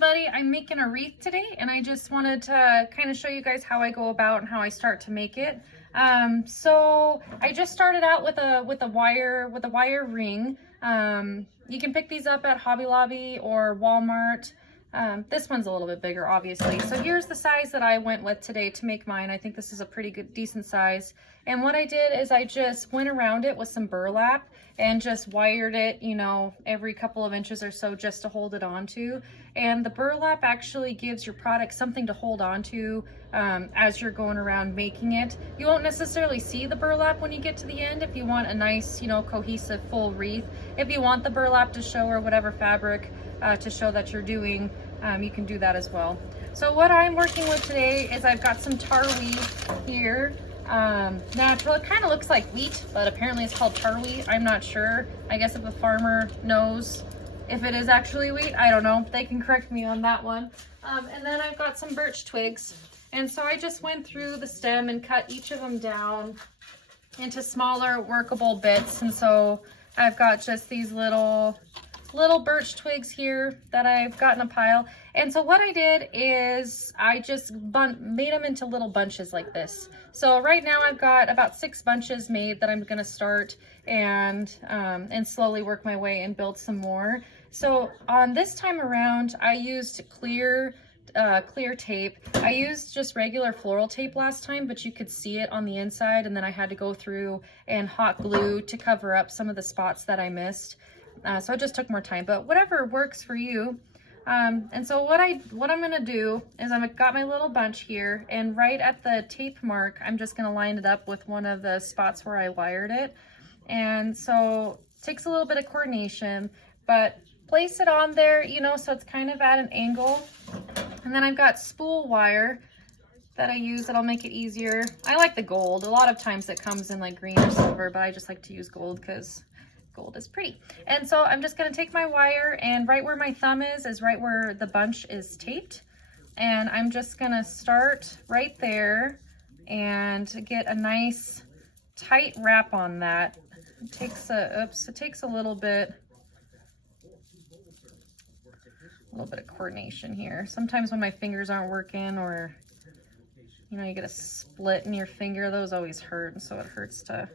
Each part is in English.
everybody, I'm making a wreath today, and I just wanted to kind of show you guys how I go about and how I start to make it. So I just started out with a wire ring. You can pick these up at Hobby Lobby or Walmart. This one's a little bit bigger, obviously. So here's the size that I went with today to make mine. I think this is a pretty good, decent size. And what I did is I just went around it with some burlap and just wired it, you know, every couple of inches or so just to hold it onto. And the burlap actually gives your product something to hold onto as you're going around making it. You won't necessarily see the burlap when you get to the end if you want a nice, you know, cohesive full wreath. If you want the burlap to show, or whatever fabric to show that you're doing, you can do that as well. So what I'm working with today is I've got some Tarwe here. Now it kind of looks like wheat, but apparently it's called Tarwe. I'm not sure. I guess if a farmer knows if it is actually wheat, I don't know. They can correct me on that one. And then I've got some birch twigs. And so I just went through the stem and cut each of them down into smaller workable bits. And so I've got just these little birch twigs here that I've got in a pile. And so what I did is I just made them into little bunches like this. So right now I've got about 6 bunches made that I'm going to start and slowly work my way and build some more. So on this time around, I used clear tape. I used just regular floral tape last time, but you could see it on the inside, and then I had to go through and hot glue to cover up some of the spots that I missed. So it just took more time, but whatever works for you. And so what I'm gonna do is I've got my little bunch here, and right at the tape mark, I'm just gonna line it up with one of the spots where I wired it. And so it takes a little bit of coordination, but place it on there, you know, so it's kind of at an angle. And then I've got spool wire that I use that'll make it easier. I like the gold. A lot of times it comes in like green or silver, but I just like to use gold because gold is pretty. And so I'm just going to take my wire, and right where my thumb is right where the bunch is taped. And I'm just going to start right there and get a nice tight wrap on that. It takes a little bit of coordination here. Sometimes when my fingers aren't working, or you know, you get a split in your finger, those always hurt, and so it hurts to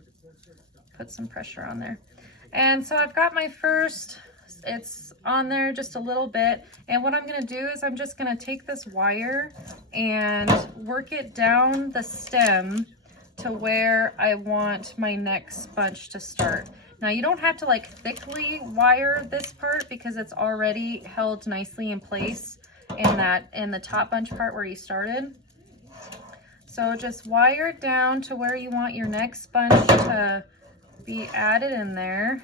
put some pressure on there. And so I've got my first, it's on there just a little bit. And what I'm gonna do is I'm just gonna take this wire and work it down the stem to where I want my next bunch to start. Now you don't have to like thickly wire this part because it's already held nicely in place in the top bunch part where you started. So just wire it down to where you want your next bunch to be added in there.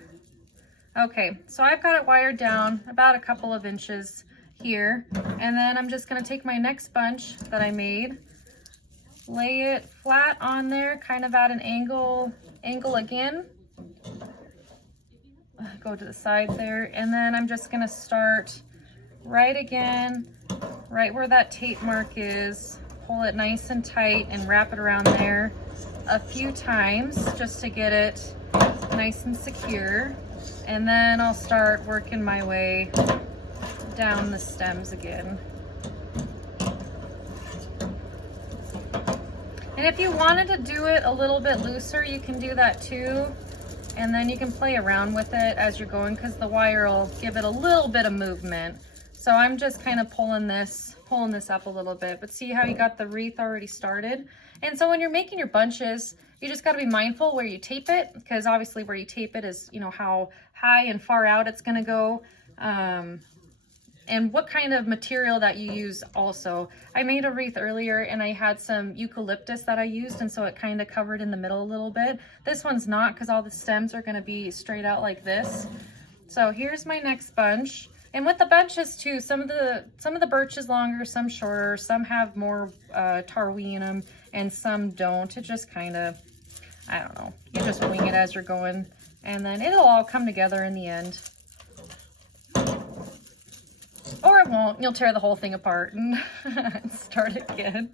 Okay, so I've got it wired down about a couple of inches here, and then I'm just going to take my next bunch that I made, lay it flat on there, kind of at an angle again, go to the side there, and then I'm just going to start right where that tape mark is, pull it nice and tight and wrap it around there a few times just to get it nice and secure. And then I'll start working my way down the stems again. And if you wanted to do it a little bit looser, you can do that too. And then you can play around with it as you're going, because the wire will give it a little bit of movement. So I'm just kind of pulling this up a little bit, but see how you got the wreath already started? And so when you're making your bunches, you just got to be mindful where you tape it, because obviously where you tape it is, you know, how high and far out it's going to go, and what kind of material that you use also. I made a wreath earlier and I had some eucalyptus that I used, and so it kind of covered in the middle a little bit. This one's not, because all the stems are going to be straight out like this. So here's my next bunch. And with the bunches too, some of the birch is longer, some shorter, some have more Tarwe in them, and some don't. It just kind of, I don't know, you just wing it as you're going, and then it'll all come together in the end. Or it won't. You'll tear the whole thing apart and start again.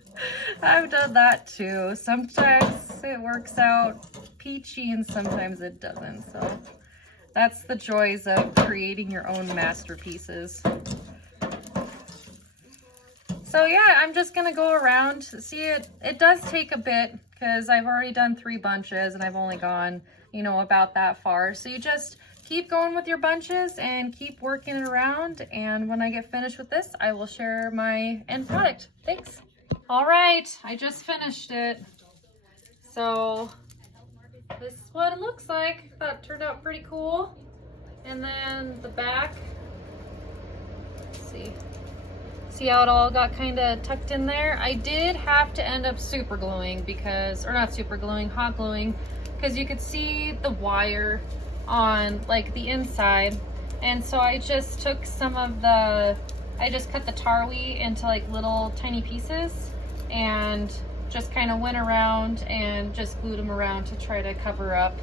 I've done that too. Sometimes it works out peachy and sometimes it doesn't. So That's the joys of creating your own masterpieces. So yeah, I'm just gonna go around. See, it does take a bit because I've already done 3 bunches and I've only gone, you know, about that far. So you just keep going with your bunches and keep working it around. And when I get finished with this, I will share my end product. Thanks. All right, I just finished it. So this is what it looks like. I thought it turned out pretty cool. And then the back, let's see. See how it all got kind of tucked in there? I did have to end up super gluing because, or not super gluing, hot gluing, because you could see the wire on like the inside. And so I just took some of the, I just cut the Tarwe into like little tiny pieces and just kind of went around and just glued them around to try to cover up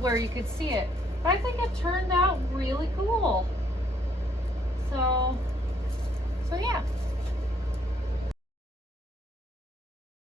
where you could see it. But I think it turned out really cool. So